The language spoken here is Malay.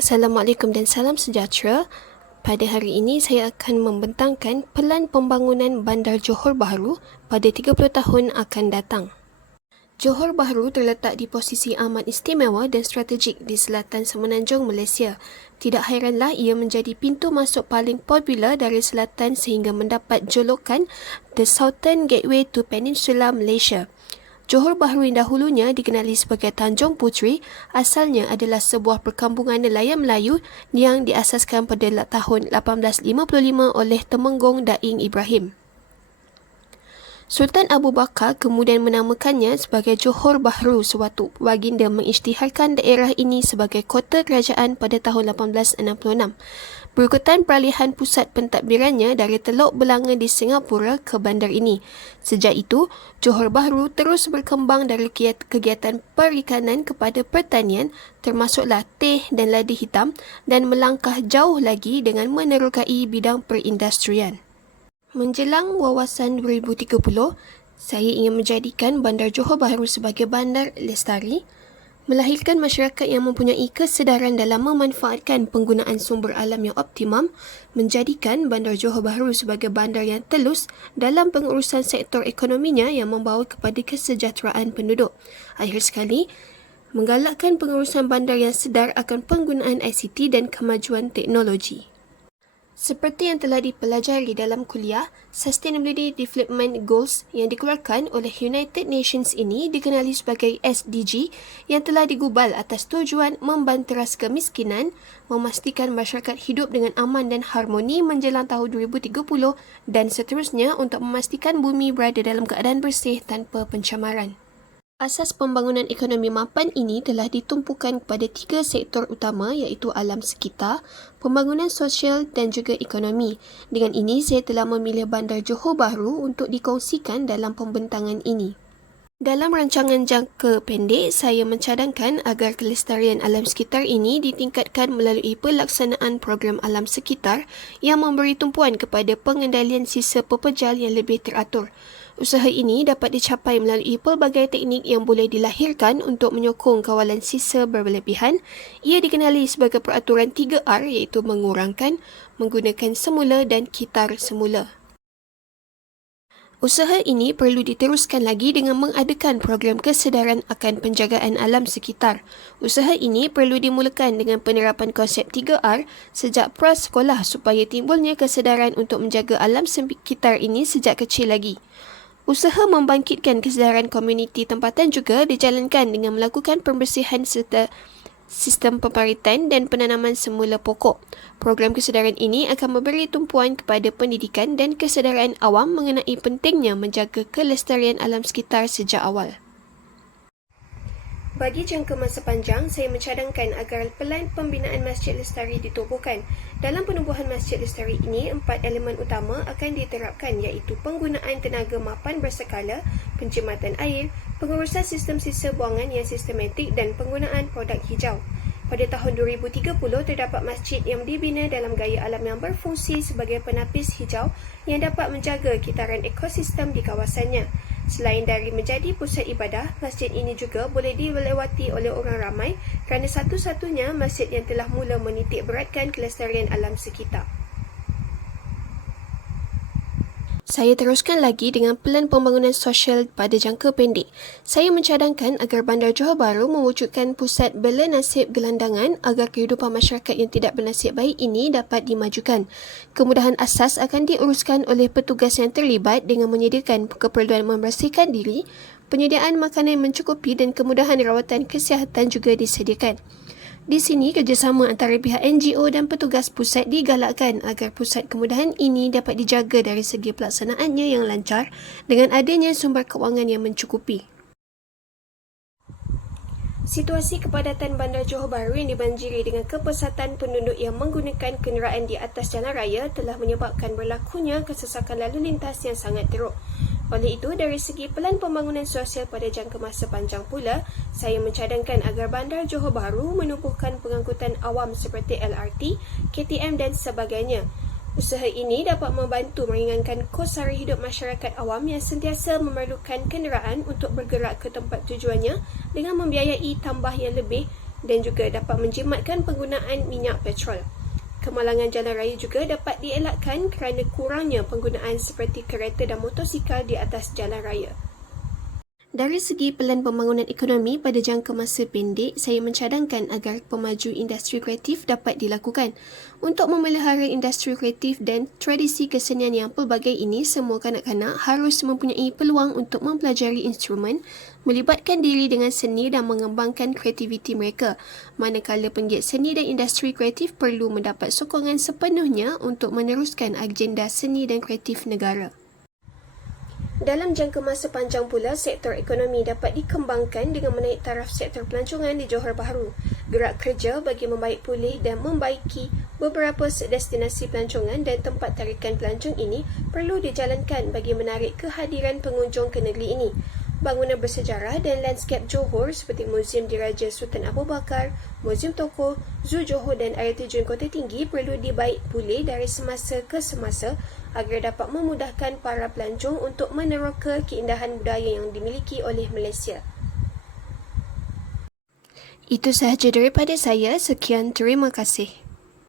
Assalamualaikum dan salam sejahtera. Pada hari ini saya akan membentangkan pelan pembangunan Bandar Johor Bahru pada 30 tahun akan datang. Johor Bahru terletak di posisi amat istimewa dan strategik di selatan semenanjung Malaysia. Tidak hairanlah ia menjadi pintu masuk paling popular dari selatan sehingga mendapat julukan The Southern Gateway to Peninsula Malaysia. Johor Bahru yang dahulunya dikenali sebagai Tanjung Puteri asalnya adalah sebuah perkampungan nelayan Melayu yang diasaskan pada tahun 1855 oleh Temenggung Daing Ibrahim. Sultan Abu Bakar kemudian menamakannya sebagai Johor Bahru sewaktu baginda mengisytiharkan daerah ini sebagai kota kerajaan pada tahun 1866. Berikutan peralihan pusat pentadbirannya dari Teluk Belanga di Singapura ke bandar ini. Sejak itu, Johor Bahru terus berkembang dari kegiatan perikanan kepada pertanian termasuklah teh dan ladi hitam dan melangkah jauh lagi dengan menerokai bidang perindustrian. Menjelang wawasan 2030, saya ingin menjadikan Bandar Johor Bahru sebagai bandar lestari, melahirkan masyarakat yang mempunyai kesedaran dalam memanfaatkan penggunaan sumber alam yang optimum, menjadikan Bandar Johor Bahru sebagai bandar yang telus dalam pengurusan sektor ekonominya yang membawa kepada kesejahteraan penduduk. Akhir sekali, menggalakkan pengurusan bandar yang sedar akan penggunaan ICT dan kemajuan teknologi. Seperti yang telah dipelajari dalam kuliah, Sustainability Development Goals yang dikeluarkan oleh United Nations ini dikenali sebagai SDG yang telah digubal atas tujuan membanteras kemiskinan, memastikan masyarakat hidup dengan aman dan harmoni menjelang tahun 2030 dan seterusnya untuk memastikan bumi berada dalam keadaan bersih tanpa pencemaran. Asas pembangunan ekonomi mapan ini telah ditumpukan kepada 3 sektor utama iaitu alam sekitar, pembangunan sosial dan juga ekonomi. Dengan ini, saya telah memilih Bandar Johor Bahru untuk dikongsikan dalam pembentangan ini. Dalam rancangan jangka pendek, saya mencadangkan agar kelestarian alam sekitar ini ditingkatkan melalui pelaksanaan program alam sekitar yang memberi tumpuan kepada pengendalian sisa pepejal yang lebih teratur. Usaha ini dapat dicapai melalui pelbagai teknik yang boleh dilahirkan untuk menyokong kawalan sisa berlebihan. Ia dikenali sebagai peraturan 3R iaitu mengurangkan, menggunakan semula dan kitar semula. Usaha ini perlu diteruskan lagi dengan mengadakan program kesedaran akan penjagaan alam sekitar. Usaha ini perlu dimulakan dengan penerapan konsep 3R sejak prasekolah supaya timbulnya kesedaran untuk menjaga alam sekitar ini sejak kecil lagi. Usaha membangkitkan kesedaran komuniti tempatan juga dijalankan dengan melakukan pembersihan serta sistem pemaritan dan penanaman semula pokok. Program kesedaran ini akan memberi tumpuan kepada pendidikan dan kesedaran awam mengenai pentingnya menjaga kelestarian alam sekitar sejak awal. Bagi jangka masa panjang, saya mencadangkan agar pelan pembinaan Masjid Lestari ditubuhkan. Dalam penubuhan Masjid Lestari ini, 4 elemen utama akan diterapkan iaitu penggunaan tenaga mapan berskala, penjimatan air, pengurusan sistem sisa buangan yang sistematik dan penggunaan produk hijau. Pada tahun 2030, terdapat masjid yang dibina dalam gaya alam yang berfungsi sebagai penapis hijau yang dapat menjaga kitaran ekosistem di kawasannya. Selain dari menjadi pusat ibadah, masjid ini juga boleh dilewati oleh orang ramai kerana satu-satunya masjid yang telah mula menitik beratkan kelestarian alam sekitar. Saya teruskan lagi dengan pelan pembangunan sosial pada jangka pendek. Saya mencadangkan agar Bandar Johor Bahru mewujudkan pusat bela nasib gelandangan agar kehidupan masyarakat yang tidak bernasib baik ini dapat dimajukan. Kemudahan asas akan diuruskan oleh petugas yang terlibat dengan menyediakan keperluan membersihkan diri, penyediaan makanan yang mencukupi dan kemudahan rawatan kesihatan juga disediakan. Di sini, kerjasama antara pihak NGO dan petugas pusat digalakkan agar pusat kemudahan ini dapat dijaga dari segi pelaksanaannya yang lancar dengan adanya sumber kewangan yang mencukupi. Situasi kepadatan Bandar Johor Bahru yang dibanjiri dengan kepesatan penduduk yang menggunakan kenderaan di atas jalan raya telah menyebabkan berlakunya kesesakan lalu lintas yang sangat teruk. Oleh itu, dari segi pelan pembangunan sosial pada jangka masa panjang pula, saya mencadangkan agar Bandar Johor Bahru menubuhkan pengangkutan awam seperti LRT, KTM dan sebagainya. Usaha ini dapat membantu meringankan kos sara hidup masyarakat awam yang sentiasa memerlukan kenderaan untuk bergerak ke tempat tujuannya dengan membiayai tambah yang lebih dan juga dapat menjimatkan penggunaan minyak petrol. Kemalangan jalan raya juga dapat dielakkan kerana kurangnya penggunaan seperti kereta dan motosikal di atas jalan raya. Dari segi pelan pembangunan ekonomi pada jangka masa pendek, saya mencadangkan agar pemaju industri kreatif dapat dilakukan. Untuk memelihara industri kreatif dan tradisi kesenian yang pelbagai ini, semua kanak-kanak harus mempunyai peluang untuk mempelajari instrumen, melibatkan diri dengan seni dan mengembangkan kreativiti mereka. Manakala penggiat seni dan industri kreatif perlu mendapat sokongan sepenuhnya untuk meneruskan agenda seni dan kreatif negara. Dalam jangka masa panjang pula, sektor ekonomi dapat dikembangkan dengan menaik taraf sektor pelancongan di Johor Bahru. Gerak kerja bagi membaik pulih dan membaiki beberapa destinasi pelancongan dan tempat tarikan pelancong ini perlu dijalankan bagi menarik kehadiran pengunjung ke negeri ini. Bangunan bersejarah dan lanskap Johor seperti Muzium Diraja Sultan Abu Bakar, Muzium Tokoh, Zoo Johor dan air terjun Kota Tinggi perlu dibaik pulih dari semasa ke semasa agar dapat memudahkan para pelancong untuk meneroka keindahan budaya yang dimiliki oleh Malaysia. Itu sahaja daripada saya. Sekian, terima kasih.